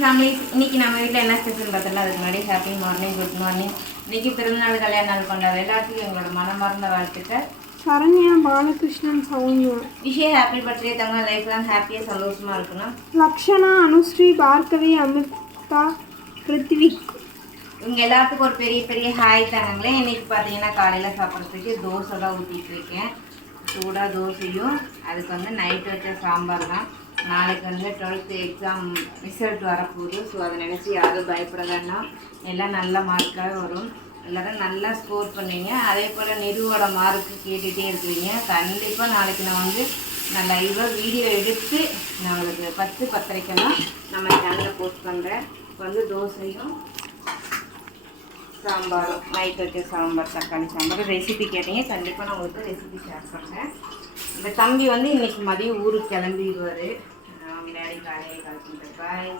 Family, இன்றைக்கி நம்ம வீட்டில் என்ன ஸ்பெஷல் பார்த்தோம்னா அதுக்கு முன்னாடி ஹாப்பி மார்னிங், குட் மார்னிங். இன்றைக்கி பிறந்தநாள், கல்யாண நாள் கொண்டாடுற எல்லாத்துக்கும் எங்களோட மனமார்ந்த வாழ்த்துக்கள். சரண்யா, பாலகிருஷ்ணன், சௌமியா. விஷய ஹாப்பி பர்த்டே தங்க, லைஃப்லாம் ஹாப்பியாக சந்தோஷமாக இருக்கணும். லக்ஷனா, அனுஸ்ரீ, பார்கவி, அமிர்தா, பிருத்திவிக். இவங்க எல்லாத்துக்கும் ஒரு பெரிய பெரிய ஹாய் தாங்களே. இன்றைக்கி பார்த்தீங்கன்னா காலையில் சாப்பிட்றதுக்கு தோசை தான் ஊற்றிட்டு இருக்கேன். சூடாக தோசையும் அதுக்கு வந்து நைட்டு வச்ச சாம்பார் தான். நாளைக்கு வந்து 12th எக்ஸாம் ரிசல்ட் வரப்போகுது. ஸோ அதை நினச்சி யாரும் பயப்பட வேண்டாம். எல்லாம் நல்ல மார்க்காக வரும். எல்லோரும் நல்லா ஸ்கோர் பண்ணுவீங்க. அதே போல் நிறுவோட மார்க்கு கேட்டுகிட்டே இருக்கிறீங்க. கண்டிப்பாக நாளைக்கு நான் வந்து நான் லைவாக வீடியோ எடுத்து நான் உங்களுக்கு 10:10:30க்கெல்லாம் நம்ம சேனலில் போஸ்ட் பண்ணுறேன். இப்போ வந்து தோசையும் சாம்பாரும், நைட் வச்ச சாம்பார், தக்காளி சாம்பார் ரெசிபி கேட்டீங்க. கண்டிப்பாக நான் உங்களுக்கு ரெசிபி ஷேர் பண்ணுறேன். இந்த தம்பி வந்து இன்றைக்கி மதியம் ஊருக்கு கிளம்பிடுவார். விளையாடி காலையை கழிச்சுட்டு பாய்.